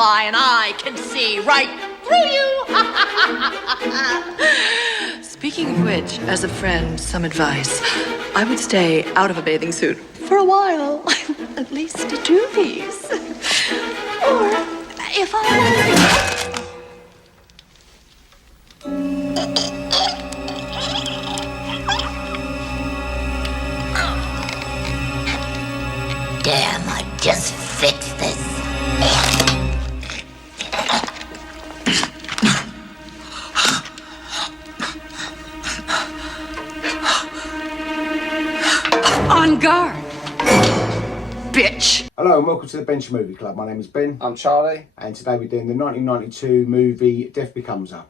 lie, and I can see right through you. Speaking of which, as a friend, some advice. I would stay out of a bathing suit for a while. At least 2 piece. Or if I... Damn, I just fixed this. On guard, bitch. Hello and welcome to the Bench Movie Club. My name is Ben. I'm Charlie. And today we're doing the 1992 movie Death Becomes Her.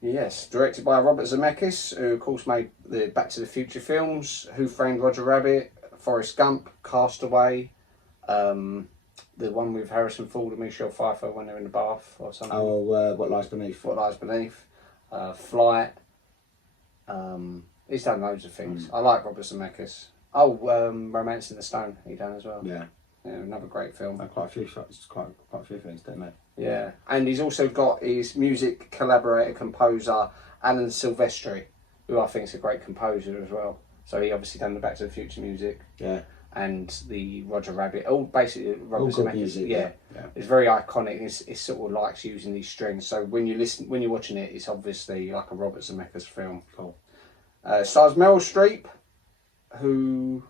Yes, directed by Robert Zemeckis, who of course made the Back to the Future films, Who Framed Roger Rabbit, Forrest Gump, Castaway, the one with Harrison Ford and Michelle Pfeiffer when they're in the bath or something. Oh, What Lies Beneath. What Lies Beneath, Flight. He's done loads of things. I like Robert Zemeckis. Oh, Romancing the Stone he done as well. Yeah, another great film. quite a few shots, quite a few things, don't they? Yeah, and he's also got his music collaborator, composer, Alan Silvestri, who I think is a great composer as well. So he obviously done the Back to the Future music. Yeah. And the Roger Rabbit, all basically Robert Zemeckis. Music, yeah. It's very iconic. It's sort of likes using these strings. So when you're watching it, it's obviously like a Robert Zemeckis film. Cool. Stars Meryl Streep, who,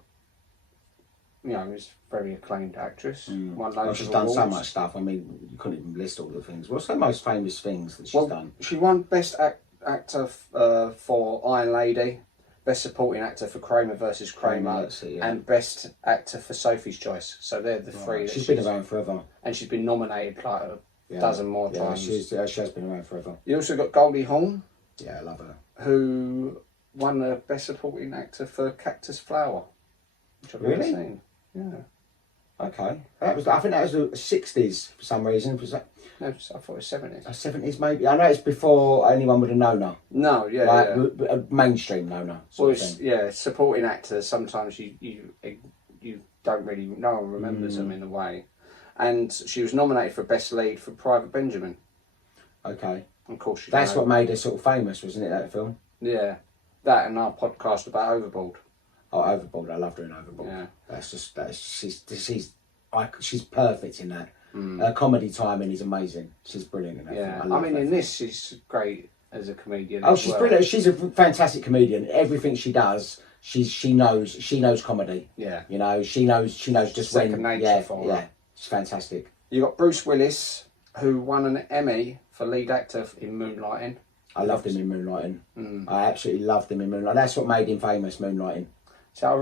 is a very acclaimed actress. She's done so much stuff. I mean, you couldn't even list all the things. What's the most famous things that she's done? She won Best Actor for Iron Lady, Best Supporting Actor for Kramer versus Kramer, and Best Actor for Sophie's Choice. So they're the three. She's been around forever. And she's been nominated like a dozen more times. She has been around forever. You also got Goldie Hawn. Yeah, I love her. Who won the Best Supporting Actor for Cactus Flower, which I've never seen. Yeah. Okay. I think that was the 60s for some reason. Was that? No, I thought it was 70s. 70s maybe. I know it's before anyone would have known her. No, yeah, a mainstream known her. Supporting actors. Sometimes you don't really. No one remembers them in a way. And she was nominated for Best Lead for Private Benjamin. Okay. Of course, that's what made her sort of famous, wasn't it? That film. Yeah, that and our podcast about Overboard. Oh, Overboard! I loved her in Overboard. Yeah, she's perfect in that. Her comedy timing is amazing. She's brilliant in that. Yeah, I mean, in this, she's great as a comedian. Oh, she's brilliant. She's a fantastic comedian. Everything she does, she knows comedy. Yeah, she knows just second nature for her. Yeah, she's fantastic. You got Bruce Willis, who won an Emmy for lead actor in Moonlighting. I loved him in Moonlighting. I absolutely loved him in Moonlighting. That's what made him famous, Moonlighting. So I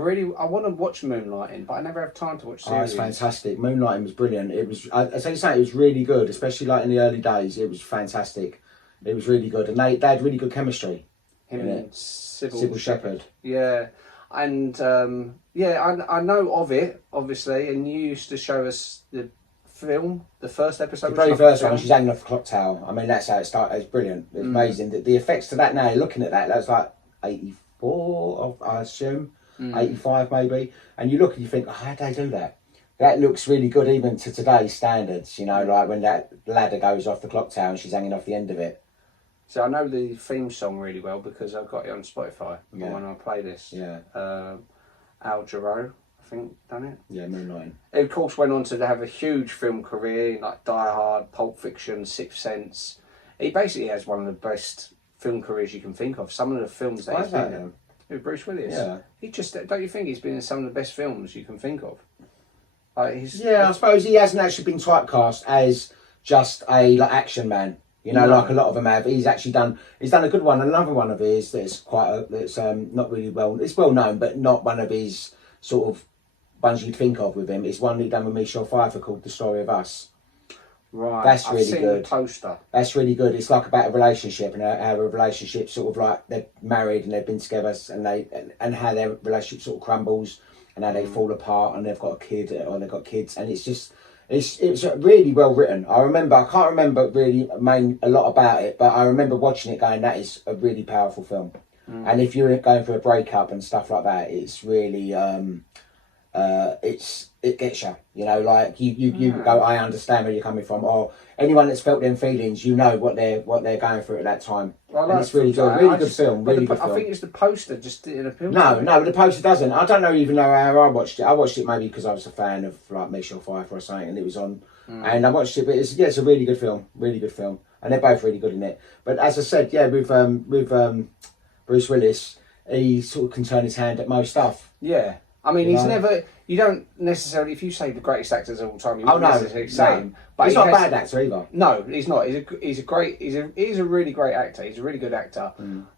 want to watch Moonlighting, but I never have time to watch series. Oh, it's fantastic. Moonlighting was brilliant. It was, as I say, it was really good, especially like in the early days. It was fantastic. It was really good, and they had really good chemistry. Him and Sybil Shepherd. Yeah, and I know of it obviously, and you used to show us the film, the first episode. The very first one, she's hanging off the clock tower. I mean, that's how it started. It's brilliant. It's amazing. The effects to that now, looking at that was like 84, I assume. 85 maybe, and you look and you think, how did they do that? That looks really good even to today's standards, like when that ladder goes off the clock tower and she's hanging off the end of it. So I know the theme song really well because I've got it on Spotify when I play this. Yeah. Al Jarreau, I think, done it. Yeah, Moonlighting. He of course went on to have a huge film career like Die Hard, Pulp Fiction, Sixth Sense. He basically has one of the best film careers you can think of. Some of the films that he's been in. With Bruce Willis. Yeah. He just, don't you think he's been in some of the best films you can think of? I suppose he hasn't actually been typecast as just a action man. Like a lot of them have. He's done a good one. Another one of his that's not really it's well known, but not one of his sort of ones you'd think of with him. It's one he done with Michelle Pfeiffer called The Story of Us. Right, that's really I've seen good. The poster. That's really good. It's like about a relationship and how a relationship sort of like they're married and they've been together and how their relationship sort of crumbles and how they fall apart and they've got a kid or they've got kids, and it's really well written. I can't remember really a lot about it, but I remember watching it going, that is a really powerful film. And if you're going for a breakup and stuff like that, it's really it gets you. You know, like you go, I understand where you're coming from, or anyone that's felt them feelings, you know what they're going through at that time. Well, and it's really good, really good film. I think it's the poster just didn't appeal. No, the poster doesn't. I don't even know how I watched it. I watched it maybe because I was a fan of like Michelle Pfeiffer or something, and it was on, and I watched it. But it's a really good film, and they're both really good in it. But as I said, yeah, with Bruce Willis, he sort of can turn his hand at most stuff. Yeah. I mean, he's never. You don't necessarily. If you say the greatest actors of all time, you wouldn't necessarily say him. But he's not a bad actor either. No, he's not. He's a really great actor. He's a really good actor,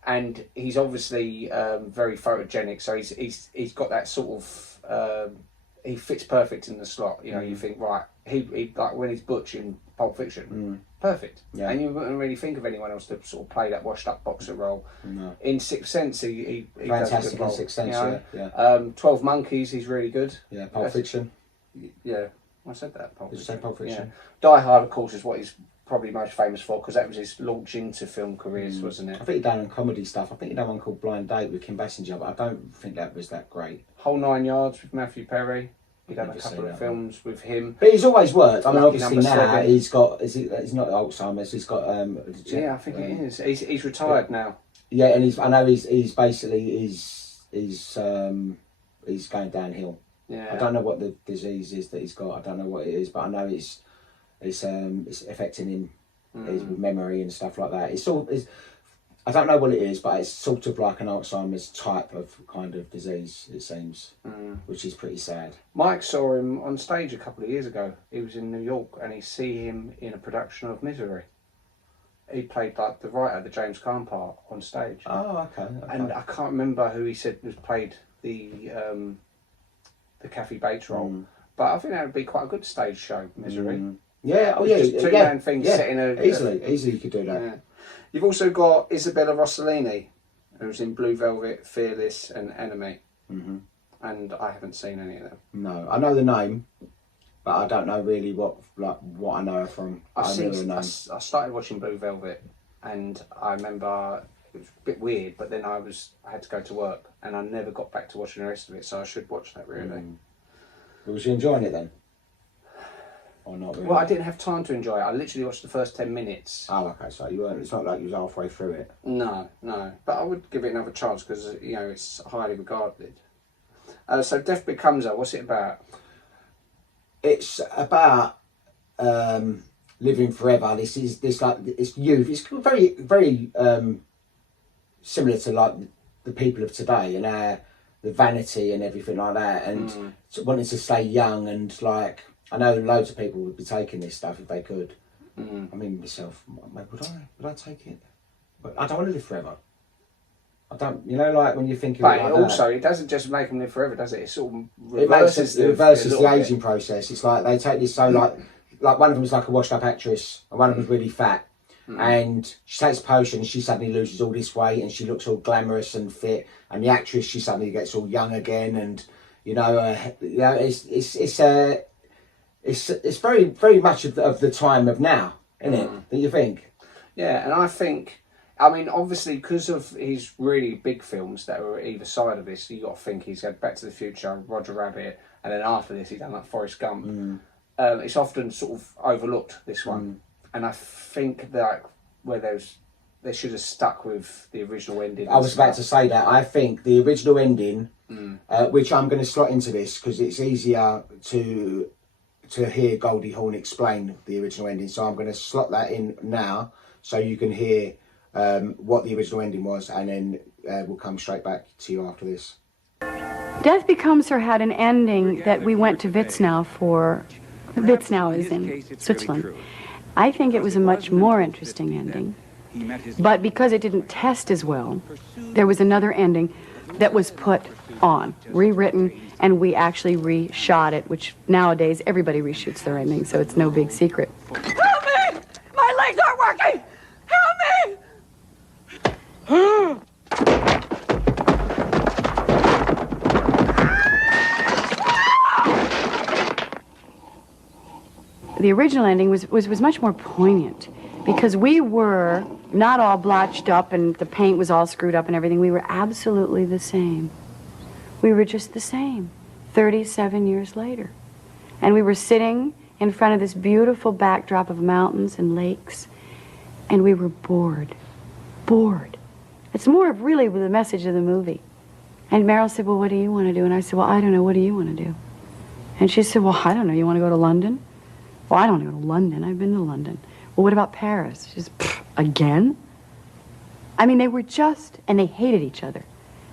and he's obviously very photogenic. So he's got that sort of. He fits perfect in the slot. You know, you think right. He like when he's Butch in Pulp Fiction, perfect. Yeah. And you wouldn't really think of anyone else to sort of play that washed-up boxer role. No. In Sixth Sense, he fantastic does a good role. in Sixth Sense, yeah. 12 Monkeys, he's really good. Yeah, Pulp Fiction. Yeah, I said that. Did you say Pulp Fiction? Yeah. Die Hard, of course, is what he's probably most famous for because that was his launch into film careers, wasn't it? I think he done comedy stuff. I think he done one called Blind Date with Kim Basinger, but I don't think that was that great. Whole Nine Yards with Matthew Perry. He'd done a couple of films with him. But he's always worked. I mean, obviously now 7. he's got. He's not Alzheimer's. He's got. Yeah, I think it is. He's retired now. Yeah, and I know he's basically he's going downhill. Yeah. I don't know what the disease is that he's got. I don't know what it is, but I know it's affecting him, his memory and stuff like that. I don't know what it is, but it's sort of like an Alzheimer's type of kind of disease, it seems, which is pretty sad. Mike saw him on stage a couple of years ago. He was in New York, and he see him in a production of Misery. He played like the writer, the James Caan part on stage. Oh, okay. And I can't remember who he said was played the Kathy Bates role, but I think that would be quite a good stage show, Misery. Yeah, just two-man thing set in a... Easily you could do that. Yeah. You've also got Isabella Rossellini, who's in Blue Velvet, Fearless and Enemy. And I haven't seen any of them. No, I know the name, but I don't know really what I know her from. I started watching Blue Velvet, and I remember it was a bit weird, but then I had to go to work, and I never got back to watching the rest of it, so I should watch that really. Was you enjoying it then? Or not really? Well, I didn't have time to enjoy it. I literally watched the first 10 minutes. Oh, okay. So you weren't. It's not like you was halfway through it. No. But I would give it another chance because it's highly regarded. So Death Becomes Her. What's it about? It's about living forever. It's youth. It's very very similar to like the people of today and the vanity and everything like that, and wanting to stay young and like. I know loads of people would be taking this stuff if they could. I mean, myself, would I take it? But I don't want to live forever. I don't, like when you think of it like also, it doesn't just make them live forever, does it? It sort of reverses the aging process. It's like they take this like one of them is like a washed up actress, and one of them's really fat, and she takes a potion, and she suddenly loses all this weight, and she looks all glamorous and fit, and the actress she suddenly gets all young again, and It's very, very much of the time of now, isn't it? Do you think? Yeah, and I think, I mean, obviously, because of his really big films that were either side of this, you got to think he's had Back to the Future, Roger Rabbit, and then after this, he's done like Forrest Gump. It's often sort of overlooked, this one. And I think that they should have stuck with the original ending. I was about to say that. I think the original ending, which I'm going to slot into this because it's easier to hear Goldie Hawn explain the original ending, so I'm going to slot that in now so you can hear what the original ending was, and then we'll come straight back to you after this. Death Becomes Her had an ending that we went to Witznau for. Witznau is in Switzerland. I think it was a much more interesting ending, but because it didn't test as well, there was another ending that was put on, rewritten, and we actually reshot it, which nowadays everybody reshoots their ending, so it's no big secret. Help me! My legs aren't working! Help me! The original ending was much more poignant because we were not all blotched up and the paint was all screwed up and everything. We were absolutely the same. We were just the same. 37 years later. And we were sitting in front of this beautiful backdrop of mountains and lakes, and we were bored. Bored. It's more of really the message of the movie. And Meryl said, well, what do you want to do? And I said, well, I don't know. What do you want to do? And she said, well, I don't know. You want to go to London? Well, I don't want to go to London. I've been to London. Well, what about Paris? She said, again? I mean, they were just, and they hated each other.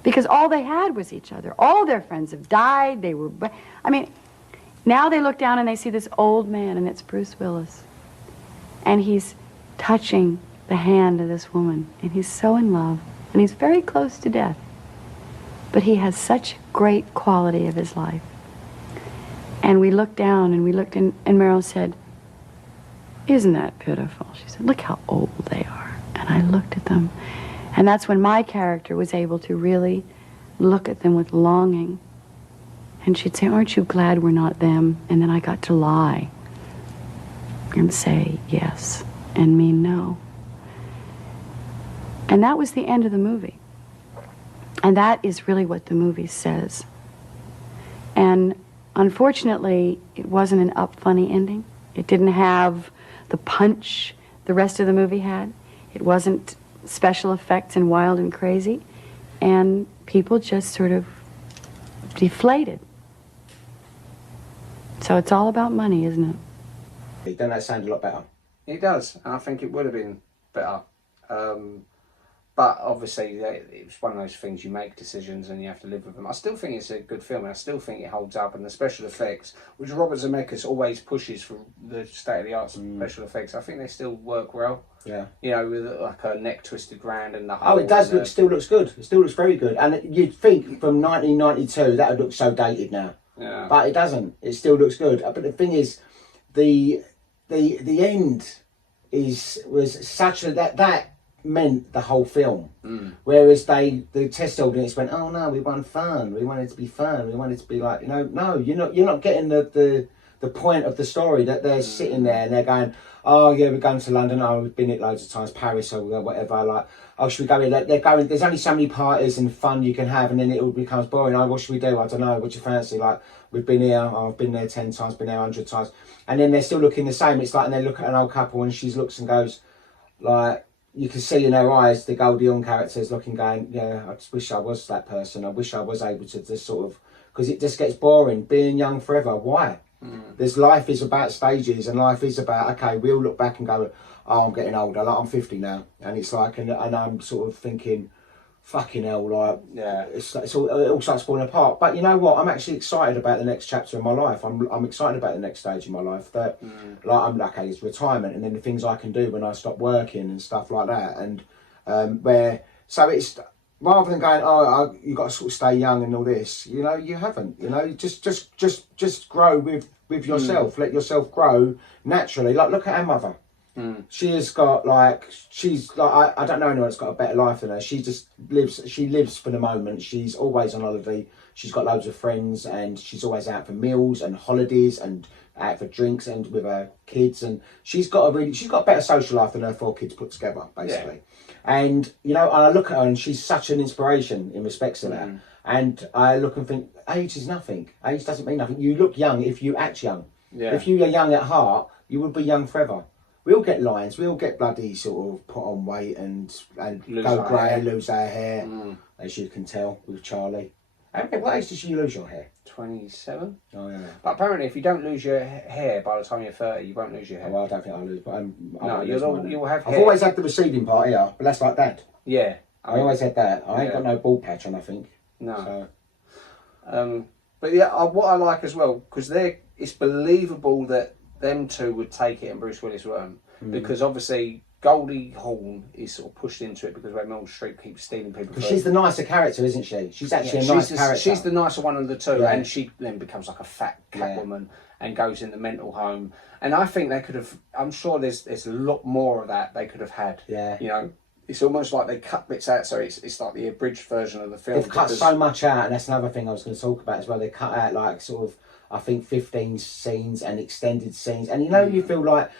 Because all they had was each other. All their friends have died. They were, I mean, now they look down and they see this old man, and it's Bruce Willis. And he's touching the hand of this woman, and he's so in love, and he's very close to death. But he has such great quality of his life. And we looked down, and we looked, and Meryl said, isn't that pitiful? She said, look how old they are. And I looked at them, and that's when my character was able to really look at them with longing. And she'd say, aren't you glad we're not them? And then I got to lie and say yes and mean no. And that was the end of the movie. And that is really what the movie says. And unfortunately, it wasn't an up funny ending. It didn't have the punch the rest of the movie had. It wasn't special effects and wild and crazy. And people just sort of deflated. So it's all about money, isn't it? Doesn't that sound a lot better? It does. I think it would have been better. But obviously, it's one of those things, you make decisions and you have to live with them. I still think it's a good film, and I still think it holds up. And the special effects, which Robert Zemeckis always pushes for the state-of-the-art special effects, I think they still work well. Yeah. You know, with like a neck-twisted round and the whole... Oh, it does look, still looks good. It still looks very good. And you'd think from 1992 that would look so dated now. Yeah. But it doesn't. It still looks good. But the thing is, the end was such a... that meant the whole film. Whereas the test audience went, oh no, we want fun, we want it to be fun, we want it to be like, you know, no, you're not getting the point of the story, that they're sitting there and they're going, oh yeah, we're going to London, oh we've been it loads of times, Paris or whatever, like, oh should we go here? They're going, there's only so many parties and fun you can have, and then it all becomes boring. Oh, what should we do? I don't know, what do you fancy? Like, we've been here, oh, I've been there 10 times, been there 100 times, and then they're still looking the same. It's like, and they look at an old couple and she looks and goes, like, you can see in her eyes the Goldie Hawn character is looking, going, yeah, I just wish I was that person. I wish I was able to just sort of, because it just gets boring being young forever. Why? There's life is about stages, and life is about, okay, we all look back and go, oh, I'm getting older, like I'm 50 now, and it's like, and I'm sort of thinking, fucking hell, like, yeah, it all starts falling apart. But you know what? I'm actually excited about the next chapter in my life. I'm excited about the next stage in my life. That, like, I'm like, okay, it's retirement, and then the things I can do when I stop working and stuff like that. And so it's rather than going, oh, you got to sort of stay young and all this. You know, you haven't. You know, just grow with yourself. Let yourself grow naturally. Like, look at our mother. She has got, like, she's like, I don't know anyone that's got a better life than her. She just lives for the moment. She's always on holiday. She's got loads of friends, and she's always out for meals and holidays and out for drinks and with her kids. And she's got a better social life than her 4 kids put together, basically. Yeah. And you know, and I look at her and she's such an inspiration in respects of that. And I look and think, age is nothing. Age doesn't mean nothing. You look young if you act young. Yeah. If you are young at heart, you will be young forever. We all get lines. We all get bloody sort of put on weight and go grey, lose our hair, as you can tell with Charlie. What age did you lose your hair? 27. Oh yeah. But apparently, if you don't lose your hair by the time you're 30, you won't lose your hair. Oh, well, I don't think I'll lose, but you'll have hair. I've always had the receding part here, but that's like Dad. Yeah. I always had that. I ain't got no bald patch on, I think. No. So. But yeah, what I like as well, because it's believable that them two would take it and Bruce Willis won't, because obviously Goldie Hawn is sort of pushed into it because Meryl Streep keeps stealing people. Because she's the nicer character, isn't she? She's actually a nice character. She's the nicer one of the two, and she then becomes like a fat Catwoman and goes in the mental home. And I think they could have. I'm sure there's a lot more of that they could have had. Yeah. You know, it's almost like they cut bits out, so it's like the abridged version of the film. They've cut so much out, and that's another thing I was going to talk about as well. They cut out like sort of, I think, 15 scenes and extended scenes, and you know, you feel like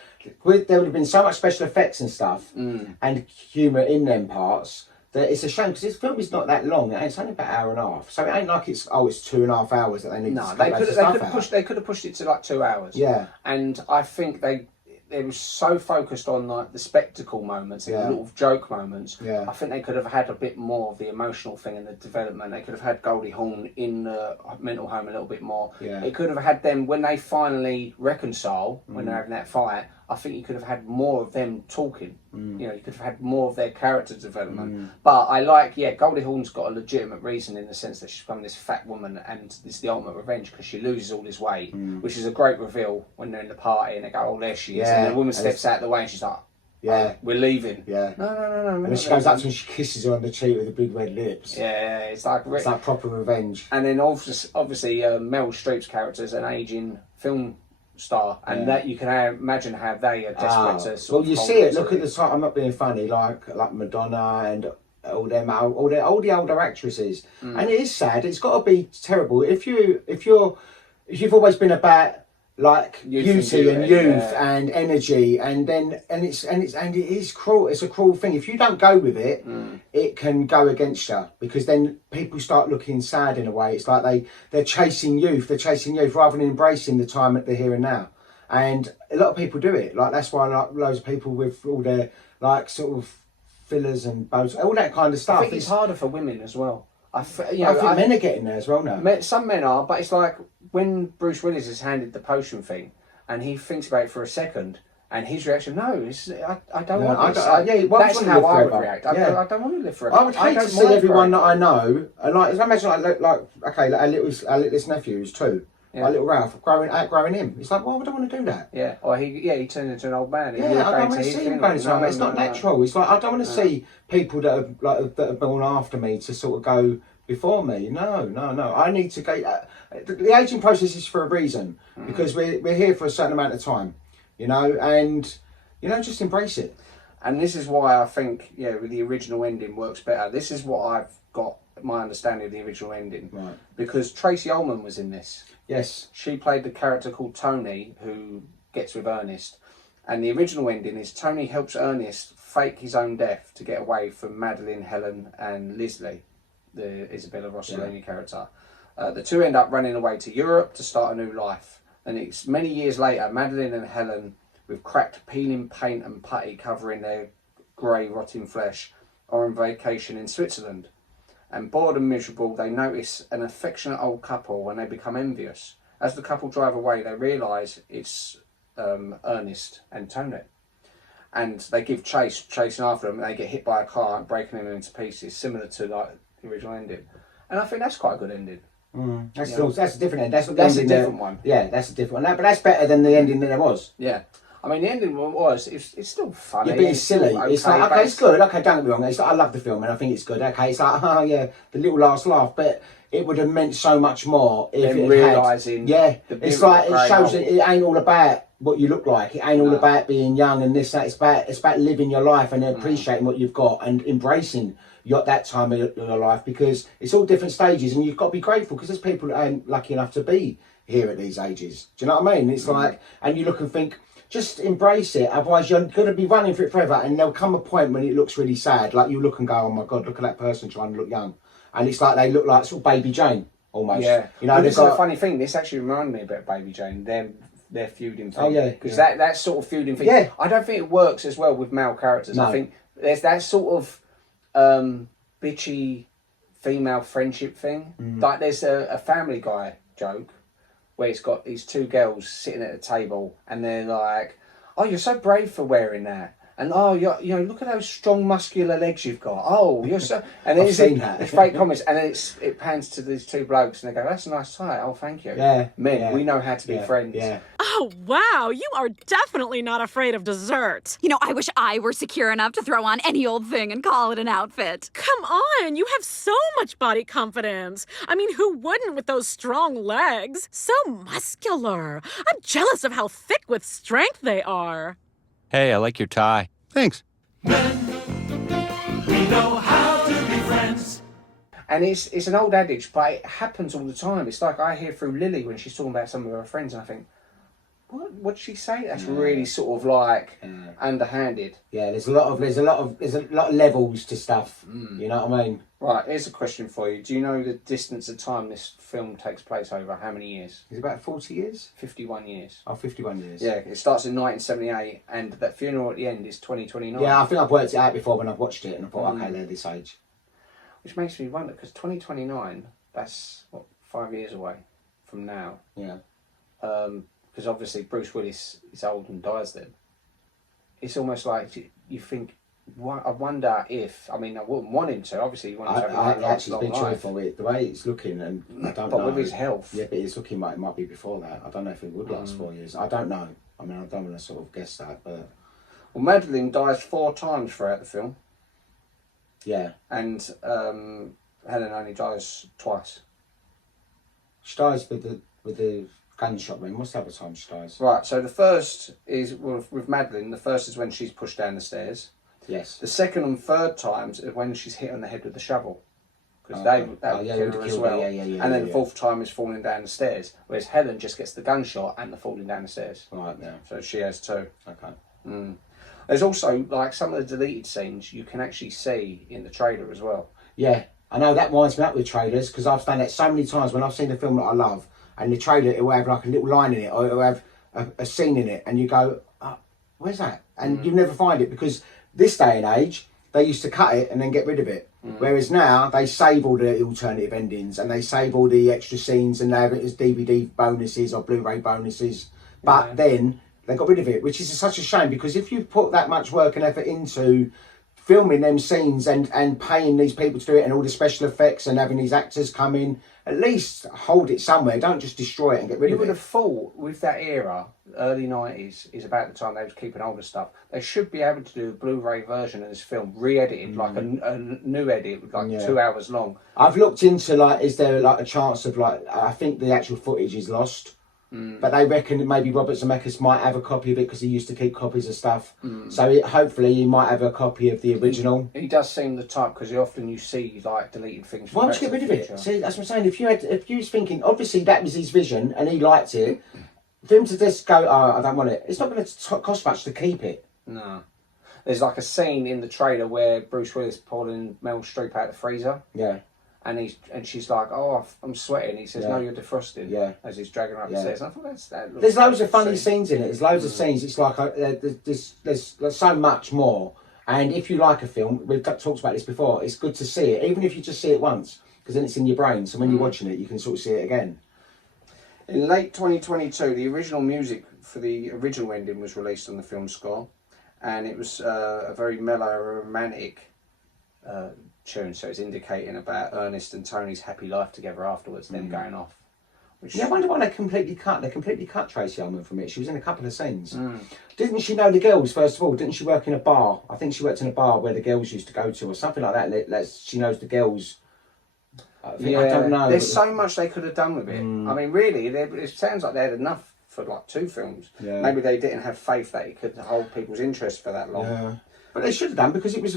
there would have been so much special effects and stuff and humour in them parts It's a shame because this film is not that long. It's only about an hour and a half, so it ain't like it's 2.5 hours that they need. No, to they could have pushed it to like 2 hours. Yeah, and I think they was so focused on like the spectacle moments and the little joke moments. Yeah. I think they could have had a bit more of the emotional thing and the development. They could have had Goldie Hawn in the mental home a little bit more. Yeah. It could have had them when they finally reconcile, when they're having that fight. I think you could have had more of them talking. You know, you could have had more of their character development. But I like, Goldie Hawn's got a legitimate reason in the sense that she's become this fat woman and it's the ultimate revenge because she loses all this weight, which is a great reveal when they're in the party and they go, oh, there she is. And the woman steps out of the way and she's like, oh, we're leaving. Yeah. No. And then she goes up to him and she kisses her on the cheek with the big red lips. Yeah, it's like proper revenge. And then obviously Meryl Streep's character is an aging film star, and that you can imagine how they are desperate to sort of. Well, you see it. Look at the time. I'm not being funny. Like Madonna and all the older actresses, and it is sad. It's got to be terrible if you've always been about like beauty and youth and energy, and it is cruel. It's a cruel thing. If you don't go with it, it can go against you because then people start looking sad in a way. It's like they're chasing youth. They're chasing youth rather than embracing the time at the here and now. And a lot of people do it. Like that's why like loads of people with all their like sort of fillers and bows, all that kind of stuff. I think it's harder for women as well. I think men are getting there as well now. Some men are, but it's like when Bruce Willis is handed the potion thing and he thinks about it for a second and his reaction, I don't want this. That's how I would react. I don't want to live forever. I would hate to see everyone that I know, and like imagine our littlest nephews too. Yeah. Like little Ralph outgrowing him. It's like, why would I want to do that? Yeah, or he turned into an old man. Yeah, I don't want to see him going to time. It's not natural. It's like I don't want to see people that have born after me to sort of go before me. No. I need to go. The aging process is for a reason because we're here for a certain amount of time, and just embrace it. And this is why I think with the original ending works better. This is what I've got my understanding of the original ending, right? Because Tracy Ullman was in this. Yes. She played the character called Tony, who gets with Ernest. And the original ending is Tony helps Ernest fake his own death to get away from Madeline, Helen, and Leslie, the Isabella Rossellini character. The two end up running away to Europe to start a new life. And it's many years later, Madeline and Helen, with cracked peeling paint and putty covering their grey, rotting flesh, are on vacation in Switzerland. And bored and miserable, they notice an affectionate old couple and they become envious. As the couple drive away, they realise it's Ernest and Tony. And they give chasing after them, and they get hit by a car and breaking them into pieces, similar to like the original ending. And I think that's quite a good ending. That's a different end. That's a different one. Yeah, that's a different one. But that's better than the ending that there was. Yeah. I mean, the ending it's still funny. Yeah, but it's silly. It's like, okay, it's good. Okay, don't get me wrong. It's like, I love the film and I think it's good. Okay, it's like, the little last laugh. But it would have meant so much more if it realising. It's like, it shows that it ain't all about what you look like. It ain't all about being young and this, that. It's about living your life and appreciating what you've got and embracing that time of your life, because it's all different stages and you've got to be grateful because there's people that ain't lucky enough to be here at these ages. Do you know what I mean? It's like, and you look and think, just embrace it, otherwise you're going to be running for it forever, and there'll come a point when it looks really sad, like you look and go, oh my God, look at that person trying to look young, and it's like they look like sort of Baby Jane almost. Yeah, this is a funny thing. This actually reminded me about Baby Jane. Their feuding thing. Oh yeah, because that sort of feuding thing. Yeah, I don't think it works as well with male characters. No. I think there's that sort of bitchy female friendship thing. Like there's a Family Guy joke where it's got these two girls sitting at a table and they're like, oh, you're so brave for wearing that. And oh, look at those strong muscular legs you've got. Oh, you're so. And then it's fake comments, and then it pans to these two blokes, and they go, "That's a nice tie. Oh, thank you." Yeah, men, we know how to be friends. Yeah. Oh wow, you are definitely not afraid of dessert. I wish I were secure enough to throw on any old thing and call it an outfit. Come on, you have so much body confidence. I mean, who wouldn't with those strong legs? So muscular. I'm jealous of how thick with strength they are. Hey, I like your tie. Thanks. Men, we know how to be friends. And it's an old adage, but it happens all the time. It's like I hear through Lily when she's talking about some of her friends, and I think, What did she say? That's really sort of like underhanded. Yeah, there's a lot of levels to stuff. You know what I mean? Right, here's a question for you. Do you know the distance of time this film takes place over? How many years? Is it about 40 years? 51 years. Oh, 51 years. Yeah, it starts in 1978 and that funeral at the end is 2029. Yeah, I think I've worked it out before when I've watched it and I thought, okay, they're this age. Which makes me wonder, because 2029, that's, 5 years away from now. Yeah. Because obviously Bruce Willis is old and dies then. It's almost like you think, I wonder if, I mean, I wouldn't want him to, obviously you want him to have a actually long been life. truthful with the way it's looking, and I don't know. But with his health. Yeah, but it's looking like it might be before that. I don't know if it would last 4 years. I don't know. I mean, I don't want to sort of guess that, but... Well, Madeline dies 4 times throughout the film. Yeah. And Helen only dies twice. She dies with the gunshot wound. What's the other time she dies? Right, so the first is, with Madeline, the first is when she's pushed down the stairs. Yes. The second and third times is when she's hit on the head with the shovel. Because that would kill her as well. And then the fourth time is falling down the stairs. Whereas Helen just gets the gunshot and the falling down the stairs. Right, yeah. So she has 2. Okay. There's also, like, some of the deleted scenes you can actually see in the trailer as well. Yeah. I know that winds me up with trailers, because I've done it so many times when I've seen a film that I love, and the trailer, it will have like a little line in it, or it will have a scene in it, and you go, oh, where's that? And you never find it, because this day and age, they used to cut it and then get rid of it. Whereas now, they save all the alternative endings, and they save all the extra scenes, and they have it as DVD bonuses or Blu-ray bonuses. But then, they got rid of it, which is such a shame, because if you put that much work and effort into filming them scenes and paying these people to do it, and all the special effects, and having these actors come in, at least hold it somewhere. Don't just destroy it and get rid of it. You would have thought with that era, early 90s, is about the time they was keeping older stuff. They should be able to do a Blu-ray version of this film, re-edited, like a new edit, like 2 hours long. I've looked into, like, is there like a chance of, like, I think the actual footage is lost. But they reckon that maybe Robert Zemeckis might have a copy of it, because he used to keep copies of stuff. So hopefully he might have a copy of the original. He does seem the type, because often you see like deleted things. Why don't you get rid of it? See, that's what I'm saying. If you was thinking, obviously that was his vision and he liked it, for him to just go, oh, I don't want it, it's not going to cost much to keep it. No. There's like a scene in the trailer where Bruce Willis pulling Meryl Streep out of the freezer. Yeah. And she's like, oh, I'm sweating. He says, no, you're defrosting. Yeah. As he's dragging her up the stairs. And I thought that there's loads of funny scenes in it. There's loads of scenes. It's like there's so much more. And if you like a film, we've talked about this before, it's good to see it, even if you just see it once, because then it's in your brain. So when you're watching it, you can sort of see it again. In late 2022, the original music for the original ending was released on the film score. And it was a very mellow, romantic tune, so it's indicating about Ernest and Tony's happy life together afterwards, them going off. Yeah, I wonder why they completely cut Tracy Ullman from it. She was in a couple of scenes. Didn't she know the girls, first of all? Didn't she work in a bar? I think she worked in a bar where the girls used to go to, or something like that. She knows the girls. I don't know. There's so much they could have done with it. I mean, really, it sounds like they had enough for like 2 films. Maybe they didn't have faith that it could hold people's interest for that long. Yeah. But they should have done, because it was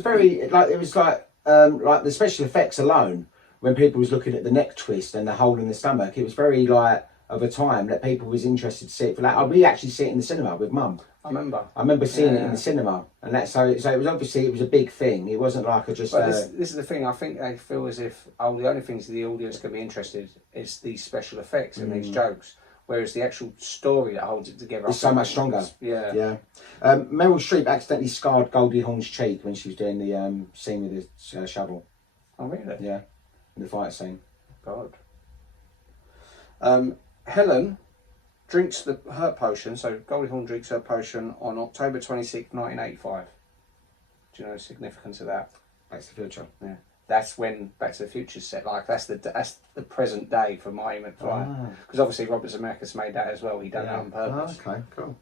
like the special effects alone, when people was looking at the neck twist and the hole in the stomach, it was very like of a time that people was interested to see it for that. We actually see it in the cinema with Mum. I remember seeing it in the cinema, and that's so it was obviously it was a big thing. It wasn't like a just. But this is the thing. I think they feel as if the only things the audience can be interested is these special effects and these jokes. Whereas the actual story that holds it together is so much stronger. Yeah. Meryl Streep accidentally scarred Goldie Hawn's cheek when she was doing the scene with the shovel. Oh, really? Yeah, in the fight scene. God. Helen drinks her potion, so Goldie Hawn drinks her potion on October 26, 1985. Do you know the significance of that? Back to the Future. Yeah. That's when Back to the Future's set. Like that's the present day for My Human Flight. Because obviously Robert Zemeckis made that as well. He done that on purpose. Oh, okay, cool.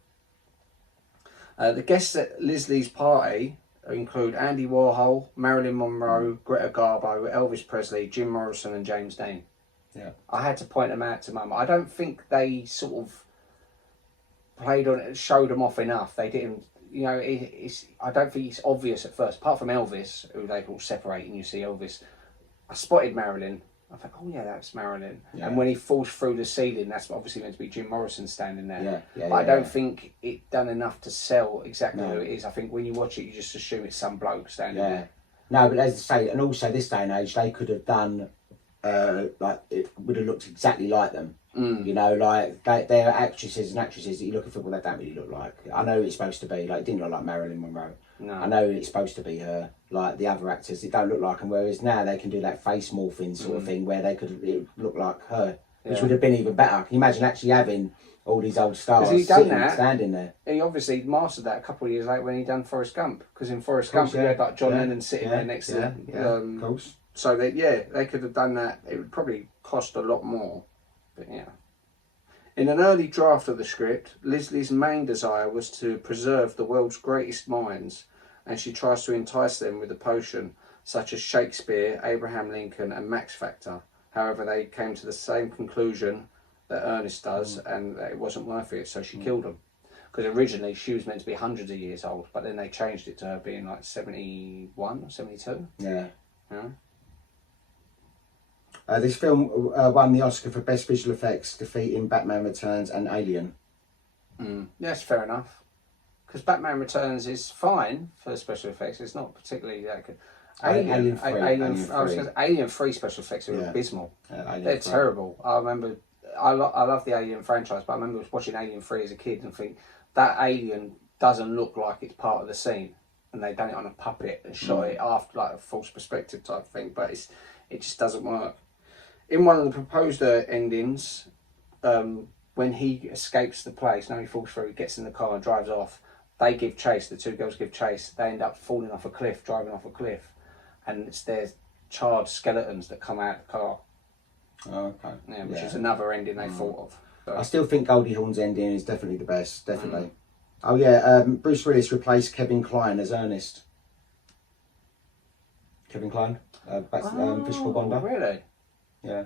The guests at Leslie's party include Andy Warhol, Marilyn Monroe, Greta Garbo, Elvis Presley, Jim Morrison, and James Dean. Yeah. I had to point them out to Mum. I don't think they sort of played on it, showed them off enough. They didn't. You know, I don't think it's obvious at first. Apart from Elvis, who they all separate and you see Elvis. I spotted Marilyn. I think, oh yeah, that's Marilyn. Yeah. And when he falls through the ceiling, that's obviously meant to be Jim Morrison standing there. Yeah, But I don't think it done enough to sell exactly who it is. I think when you watch it, you just assume it's some bloke standing there. No, but as I say, and also this day and age, they could have done, like, it would have looked exactly like them. You know, like, they're actresses and actresses that you look at football, they don't really look like. I know it's supposed to be, like, it didn't look like Marilyn Monroe. No. I know it's supposed to be her, like the other actors, it don't look like them, whereas now they can do that face morphing sort of thing where they could look like her, which would have been even better. Can you imagine actually having all these old stars standing there? He obviously mastered that a couple of years later when he done Forrest Gump, because in Forrest Gump he had like John Lennon sitting there next to him. Of course. So they could have done that. It would probably cost a lot more, but yeah. In an early draft of the script, Leslie's main desire was to preserve the world's greatest minds, and she tries to entice them with a potion, such as Shakespeare, Abraham Lincoln and Max Factor. However, they came to the same conclusion that Ernest does, and that it wasn't worth it, so she killed them. Because originally she was meant to be hundreds of years old, but then they changed it to her being like 71 or 72. Yeah. Yeah. This film won the Oscar for Best Visual Effects, defeating Batman Returns and Alien. That's fair enough. Because Batman Returns is fine for special effects. It's not particularly that good. Alien 3 special effects are abysmal. They're terrible. I remember, I love the Alien franchise, but I remember watching Alien 3 as a kid and think that alien doesn't look like it's part of the scene. And they done it on a puppet and shot it after, like a false perspective type thing, but it just doesn't work. In one of the proposed endings, when he escapes the place, now he falls through, he gets in the car and drives off, they give chase, the two girls give chase, they end up falling off a cliff, driving off a cliff, and it's their charred skeletons that come out of the car. Oh, okay. Yeah, which is another ending they thought of. So. I still think Goldie Hawn's ending is definitely the best, definitely. Oh yeah, Bruce Willis replaced Kevin Kline as Ernest. Kevin Kline, Fishable Bonder. Really? Yeah.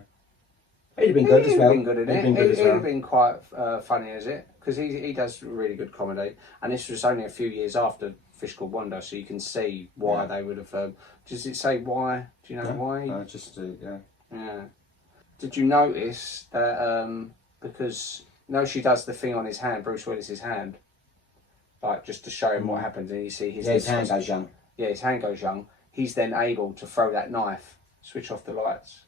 He'd have been good as well. He'd have been quite funny as it, because he does really good comedy. And this was only a few years after Fish Called Wanda, so you can see why they would have. Does it say why? Do you know why? Yeah. Did you notice that because she does the thing on his hand, Bruce Willis's hand, like just to show him what happens, and you see his hand goes young. Yeah, his hand goes young. He's then able to throw that knife, switch off the lights.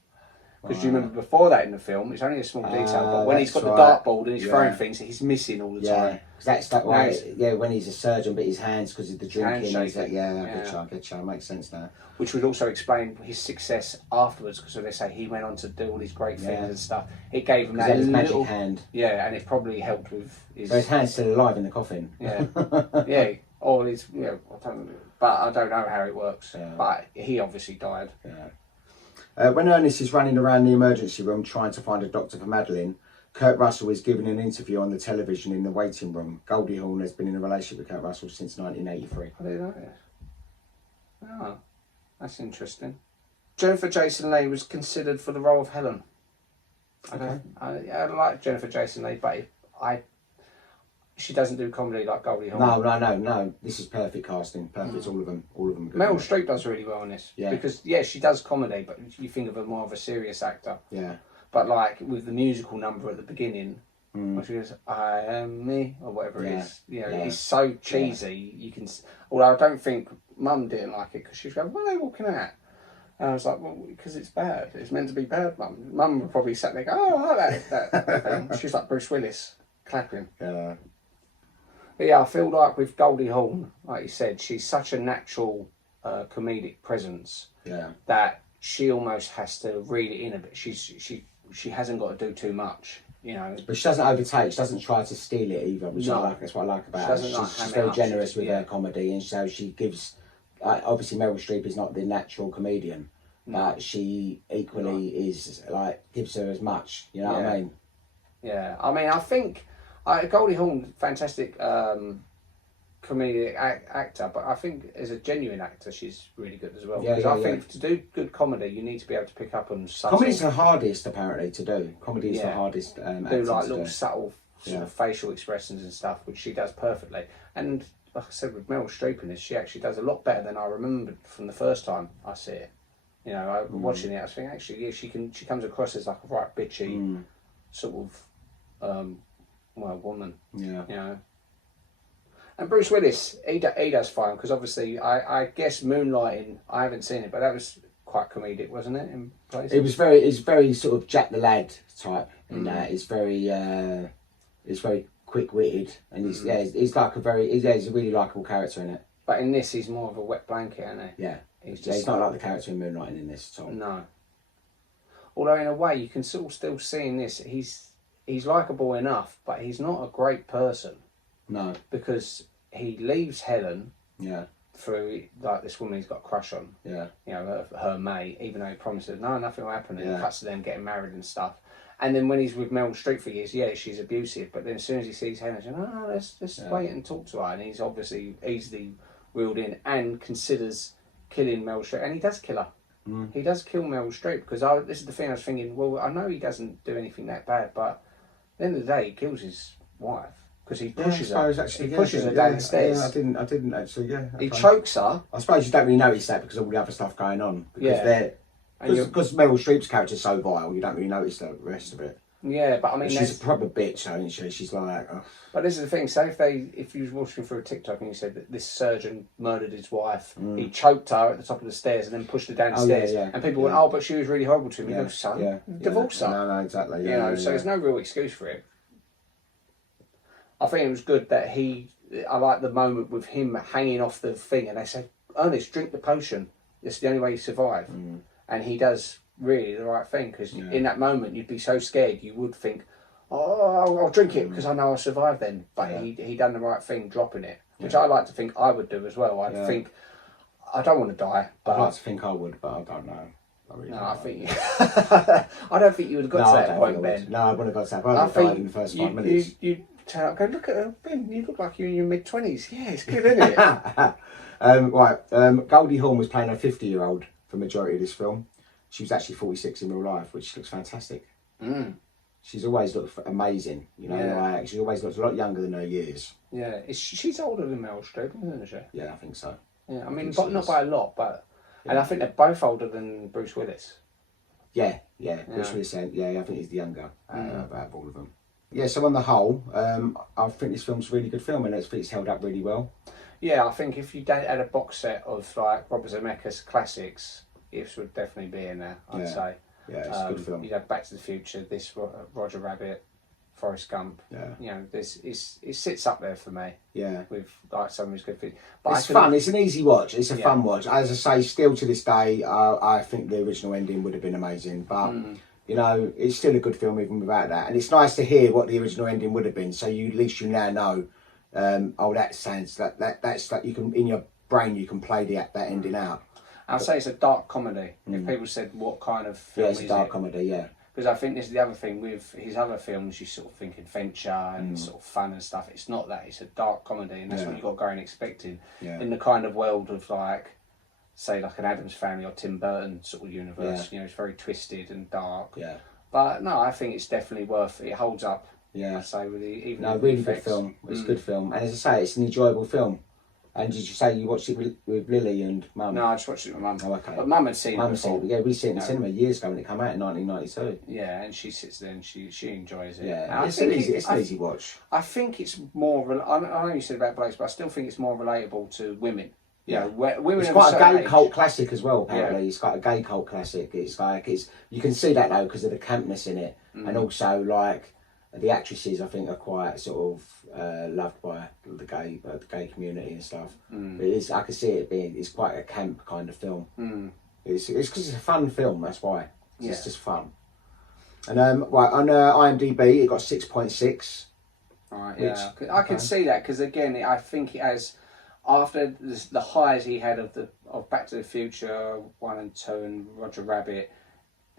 Because you remember before that in the film, it's only a small detail, but when he's got the dartboard and he's throwing things, he's missing all the time. That's that way. Yeah, when he's a surgeon, but his hands, because of the drinking. I get you. Makes sense now. Which would also explain his success afterwards, because they say he went on to do all these great things and stuff. It gave him that his little magic hand. Yeah, and it probably helped with his. So his hand's still alive in the coffin. Yeah, yeah. Or his, I don't know how it works. Yeah. But he obviously died. Yeah. When Ernest is running around the emergency room trying to find a doctor for Madeline, Kurt Russell is giving an interview on the television in the waiting room. Goldie Hawn has been in a relationship with Kurt Russell since 1983. I didn't know this. Oh, that's interesting. Jennifer Jason Leigh was considered for the role of Helen. Okay. I like Jennifer Jason Leigh, but she doesn't do comedy like Goldie Hawn. No. This is perfect casting. Perfect. All of them. Are good. Meryl Streep does really well in this. Yeah. Because she does comedy, but you think of her more of a serious actor. Yeah. But like with the musical number at the beginning, when she goes, "I am me" or whatever it is, it's so cheesy. You can. Although I don't think Mum didn't like it, because she was going, "Why are they walking out?" And I was like, well, because it's bad. It's meant to be bad, Mum. Mum would probably sat there going, "Oh, I like that thing." She's like Bruce Willis clapping. Yeah. But yeah, I feel like with Goldie Hawn, like you said, she's such a natural comedic presence that she almost has to reel it in a bit. She hasn't got to do too much, But she doesn't overtake. She doesn't try to steal it either, which I like. That's what I like about her. She's very generous with her comedy, and so she gives. Obviously, Meryl Streep is not the natural comedian, but she equally is gives her as much. You know what I mean? Yeah, I mean, I think. Goldie Hawn, fantastic comedic actor, but I think as a genuine actor, she's really good as well. Because I think to do good comedy, you need to be able to pick up on subtle. Comedy's the hardest, apparently, to do. Comedy is the hardest. Do little subtle sort of facial expressions and stuff, which she does perfectly. And like I said, with Meryl Streep in this, she actually does a lot better than I remembered from the first time I see it. You know, watching it, I was thinking, actually, yeah, she comes across as like a right bitchy sort of, woman. Yeah. You know. And Bruce Willis, he does fine, because obviously, I guess Moonlighting, I haven't seen it, but that was quite comedic, wasn't it? In places? It's very sort of Jack the Lad type in that. It's very quick-witted, and he's like he's a really likeable character in it. But in this, he's more of a wet blanket, isn't he? Yeah. He's not like the character in Moonlighting in this at all. No. Although in a way, you can still see in this, he's likeable enough, but he's not a great person. No. Because he leaves Helen. Yeah. Through like this woman he's got a crush on. Yeah. You know, her mate, even though he promises no, nothing will happen, and Yeah. he cuts to them getting married and stuff. And then when he's with Meryl Streep for years, yeah, she's abusive. But then as soon as he sees Helen, he's like, no, let's wait and talk to her. And he's obviously easily wheeled in and considers killing Meryl Streep, and he does kill her. He does kill Meryl Streep, because this is the thing I was thinking. Well, I know he doesn't do anything that bad, but at the end of the day, he kills his wife because he pushes her. He pushes her down the stairs. Yeah, I didn't actually. Yeah, he chokes her. I suppose you don't really notice that because of all the other stuff going on. Because Meryl Streep's character's so vile, you don't really notice the rest of it. Yeah, but I mean, she's a proper bitch, isn't she? She's like. Oh. But this is the thing. Say if you was watching through a TikTok and you said that this surgeon murdered his wife, he choked her at the top of the stairs and then pushed her down the stairs, and people went, "Oh, but she was really horrible to him." You go, "Son, divorce her." No, exactly. Yeah, you know, so there's no real excuse for it. I think it was good that I like the moment with him hanging off the thing, and they said, "Ernest, drink the potion. It's the only way you survive." And he does really the right thing, because in that moment you'd be so scared, you would think, "Oh, I'll drink it because I know I'll survive then." But he done the right thing, dropping it, which I like to think I would do as well. I'd think, I don't want to die, but I'd like to think I would, but I don't know. I think I don't think you would have got to that point, Ben. No, I wouldn't have got to that point. I'd died in the first 5 minutes. You turn up, go, "Look at her, Ben, you look like you're in your mid-20s. Yeah, it's good, isn't it?" Goldie Hawn was playing a 50-year-old for the majority of this film. She was actually 46 in real life, which looks fantastic. She's always looked amazing, you know. Like, she always looks a lot younger than her years. Yeah, she's older than Meryl Streep, isn't she? Yeah, I think so. Yeah, I mean, but not by a lot, but and I think they're both older than Bruce Willis. Yeah. Bruce Willis, I think he's the younger out of all of them. Yeah, so on the whole, I think this film's a really good film, and I think it's held up really well. Yeah, I think if you had a box set of like Robert Zemeckis classics, this would definitely be in there, I'd say. Yeah, it's a good film. You'd have Back to the Future, this Roger Rabbit, Forrest Gump. Yeah. You know, it sits up there for me. Yeah. With like some of his good films. But it's fun. It's an easy watch. It's a fun watch. As I say, still to this day, I think the original ending would have been amazing. But you know, it's still a good film even without that. And it's nice to hear what the original ending would have been. So at least you now know. That sounds that's like you can in your brain you can play that ending out. I'd say it's a dark comedy. If people said what kind of film it's a dark comedy, yeah. Because I think this is the other thing with his other films, you sort of think adventure and sort of fun and stuff. It's not that. It's a dark comedy, and that's what you've got going expecting in the kind of world of like, say, like an Addams Family or Tim Burton sort of universe. You know, it's very twisted and dark. Yeah. But no, I think it's definitely worth it. It holds up. Yeah. I say with even really good film. It's a good film, and as I say, it's an enjoyable film. And did you say you watched it with Lily and Mum? No, I just watched it with Mum. Oh, okay. But Mum had seen it before. Yeah, we seen it in the cinema years ago when it came out in 1992. Yeah, and she sits there and she enjoys it. Yeah, it's an easy watch. I think it's more. I know you said about Blaze, but I still think it's more relatable to women. Yeah, you know, women. It's quite a gay cult classic as well. Apparently, it's quite a gay cult classic. It's like you can see that though because of the campness in it, and also like. The actresses, I think, are quite sort of loved by the gay community and stuff. But I can see it being it's quite a camp kind of film. It's because it's a fun film. That's why it's just fun. And right on IMDb, it got 6.6. Right, yeah, I can see that because again, I think it has after the highs he had of Back to the Future 1 and 2 and Roger Rabbit.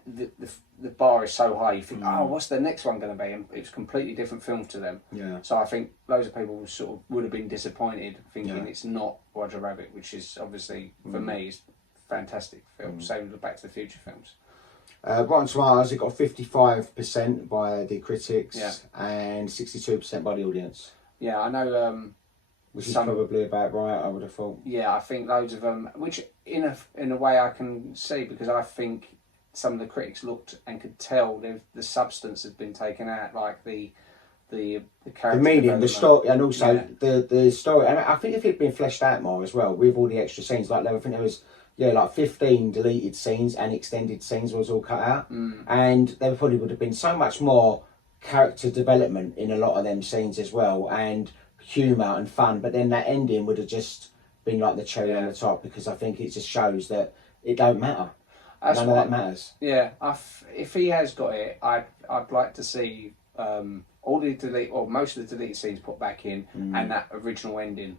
The bar is so high, you think, oh, what's the next one going to be? And it's a completely different film to them. Yeah. So I think loads of people would have been disappointed thinking it's not Roger Rabbit, which is obviously, for me, is a fantastic film. Same with the Back to the Future films. Rotten Tomatoes, it got 55% by the critics and 62% by the audience. Yeah, I know Which is probably about right, I would have thought. Yeah, I think loads of them, which in a way I can see, because I think some of the critics looked and could tell the substance had been taken out, like the character, the meaning, the story, and also the story. And I think if it'd been fleshed out more as well, with all the extra scenes, like I think there was like 15 deleted scenes and extended scenes was all cut out, and there probably would have been so much more character development in a lot of them scenes as well, and humour and fun. But then that ending would have just been like the cherry on the top, because I think it just shows that it don't matter. None of that matters. Yeah, if he has got it, I'd like to see all the most of the deleted scenes put back in, and that original ending.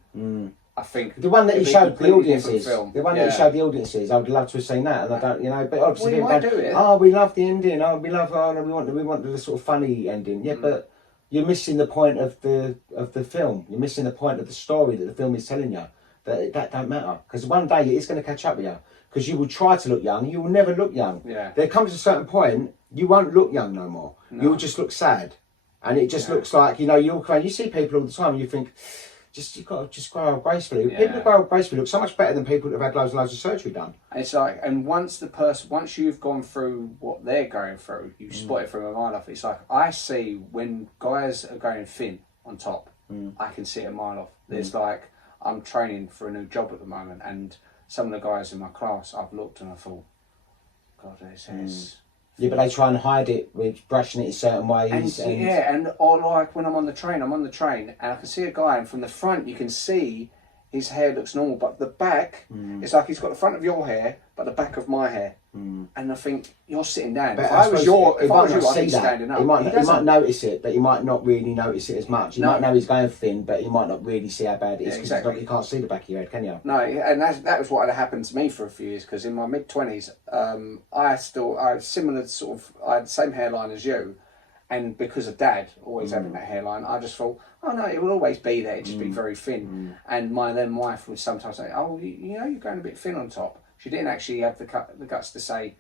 I think the one that he showed the audiences, that he showed the audiences, I would love to have seen that, and I don't, but obviously well, do it. Oh, we love the ending. Oh, we love. Oh, no, we want the sort of funny ending. Yeah, but you're missing the point of the film. You're missing the point of the story that the film is telling you. That don't matter, because one day it's going to catch up with you. Because you will try to look young, you will never look young. Yeah. There comes a certain point, you won't look young no more. No. You'll just look sad, and it just looks like you walk around. You see people all the time, and you think, you've got to just grow up gracefully. Yeah. People who grow up gracefully look so much better than people that have had loads and loads of surgery done. It's like, and once you've gone through what they're going through, you spot it from a mile off. It's like, I see when guys are going thin on top, I can see it a mile off. It's like, I'm training for a new job at the moment, and some of the guys in my class, I've looked and I thought, God, this is... Yeah, but they try and hide it with brushing it in certain ways. Or like when I'm on the train, and I can see a guy, and from the front you can see his hair looks normal, but the back, it's like he's got the front of your hair, but the back of my hair. And I think, you're sitting down. But if I was you, I'd be standing up. He might notice it, but he might not really notice it as much. He might know he's going thin, but he might not really see how bad it is, because you can't see the back of your head, can you? No, and that was what had happened to me for a few years, because in my mid-20s, I had the same hairline as you, and because of Dad always having that hairline, I just thought, oh no, it will always be there, it'd just be very thin. And my then wife would sometimes say, oh, you're going a bit thin on top. She didn't actually have the guts to say,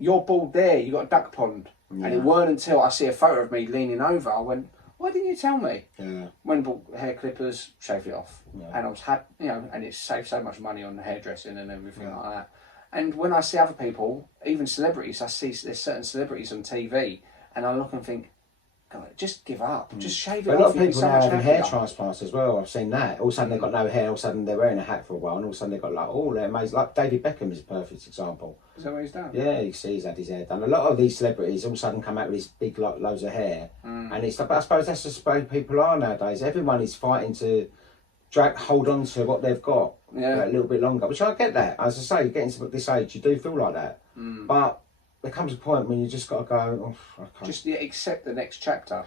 you're bald there, you got a duck pond. And it weren't until I see a photo of me leaning over, I went, why didn't you tell me? Yeah. When I bought hair clippers, shaved it off. And I was happy, and it saved so much money on the hairdressing and everything like that. And when I see other people, even celebrities, I see there's certain celebrities on TV, and I look and think, God, just give up. Just shave it off. A lot of people now having hair transplants as well. I've seen that. All of a sudden they've got no hair. All of a sudden they're wearing a hat for a while, and all of a sudden they've got they're amazing. Like David Beckham is a perfect example. Is that what he's done? Yeah, you see he's had his hair done. A lot of these celebrities all of a sudden come out with these big loads of hair, and it's. But I suppose that's just the way people are nowadays. Everyone is fighting to hold on to what they've got a little bit longer. Which I get that. As I say, you get into this age, you do feel like that, but there comes a point when you just got to go. Oh, I can't. Just accept the next chapter.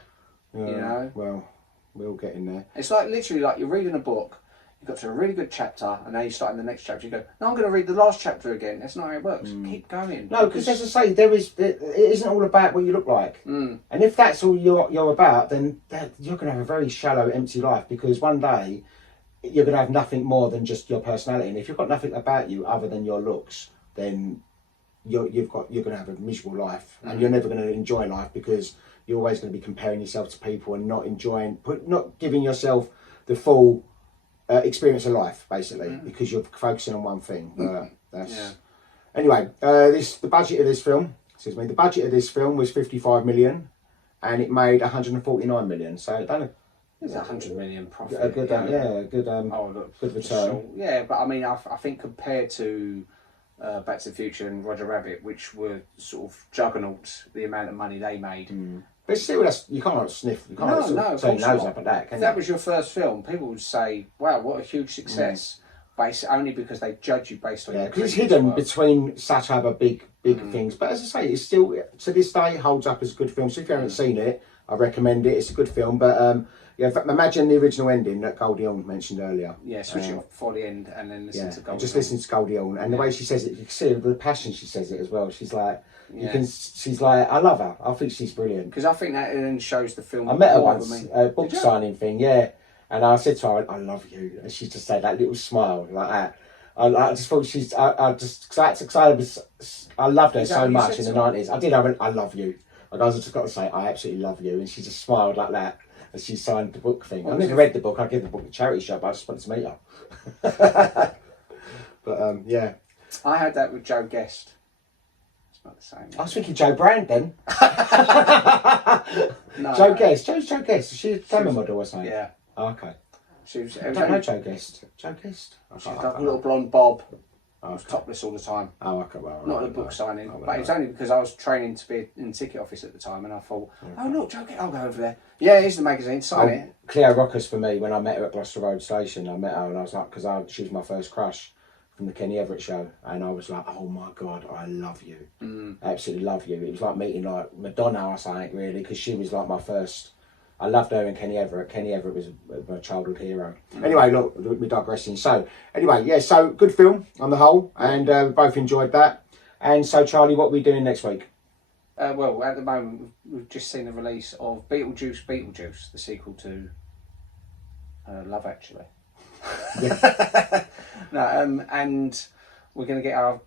Well, we'll get in there. It's like literally like you're reading a book, you got to a really good chapter, and now you start in the next chapter. You go, no, I'm going to read the last chapter again. That's not how it works. Keep going. No, because as I say, it isn't all about what you look like. And if that's all you're about, then you're going to have a very shallow, empty life. Because one day you're going to have nothing more than just your personality. And if you've got nothing about you other than your looks, then you're going to have a miserable life, and you're never going to enjoy life, because you're always going to be comparing yourself to people and not giving yourself the full experience of life, basically, because you're focusing on one thing. Anyway, the budget of this film, the budget of this film was 55 million, and it made 149 million. So it done it's 100 million profit. A good, good return. Yeah, but I mean, I think compared to Back to the Future and Roger Rabbit, which were sort of juggernauts, the amount of money they made. But still, you can't sniff. You can't turn your nose up at that. If that was your first film, people would say, "Wow, what a huge success!" Only because they judge you based on your because it's hidden between such other big things. But as I say, it's still to this day holds up as a good film. So if you haven't seen it, I recommend it. It's a good film. But imagine the original ending that Goldie Hawn mentioned earlier. Yeah, switch it off for the end and then listen to Goldie Hawn. Just listen to Goldie Hawn, and the way she says it, you can see the passion she says it as well. She's like. She's like, I love her. I think she's brilliant. Because I think that then shows the film. I met her once, a book signing thing, and I said to her, I love you. And she just said that little smile like that. I just thought I loved her so much in the 90s. I went, I love you. Like, I just got to say, I absolutely love you. And she just smiled like that. She signed the book thing. I've never read the book. I give the book to charity shop. I just wanted to meet her. But yeah. I had that with Joe Guest. It's not the same. I was thinking Joe Brand then. No, Joe Guest. Joe Guest. Is she a camera model or something? Yeah. Oh, okay. She was. I don't know Joe Guest. Joe Guest? She's got a little blonde bob. Oh, Was topless all the time. Oh, okay. Well, Not at the book signing, but it was only because I was training to be in the ticket office at the time, and I thought, oh look, Joe Guest, I'll go over there. Yeah, here's the magazine. Sign it. Cleo Rockers for me. When I met her at Gloucester Road Station, I met her and I was like, because she was my first crush from the Kenny Everett show, and I was like, oh my god, I love you, I absolutely love you. It was like meeting like Madonna or something, really, because she was like my first. I loved her and Kenny Everett. Kenny Everett was my childhood hero. Anyway, look, we're digressing. So, anyway, yeah, so good film on the whole, and we both enjoyed that. And so, Charlie, what are we doing next week? Well, at the moment, we've just seen the release of Beetlejuice, the sequel to Love Actually. No, and we're going to get our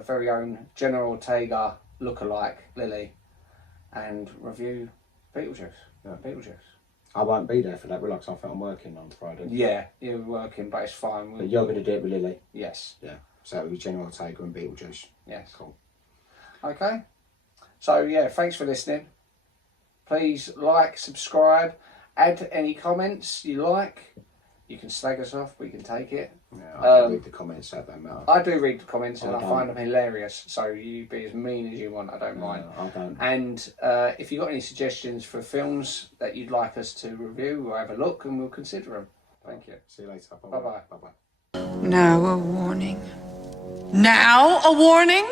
very own General Ortega lookalike, Lily, and review Beetlejuice. Beetlejuice. I won't be there for that, relax. I feel I'm working on Friday. Yeah, you're working, but it's fine. But you're going to do it with Lily? Yes. Yeah. So it'll be General Ortega and Beetlejuice. Yes. Cool. Okay. So, yeah, thanks for listening. Please like, subscribe, add any comments you like. You can slag us off, we can take it. Yeah, I can read the comments, so that matter. I do read the comments and I don't. find them hilarious. So you be as mean as you want, I don't mind. I don't. And if you've got any suggestions for films that you'd like us to review, we'll have a look and we'll consider them. Thank you. See you later. Bye-bye. Bye-bye. Now a warning. Now a warning?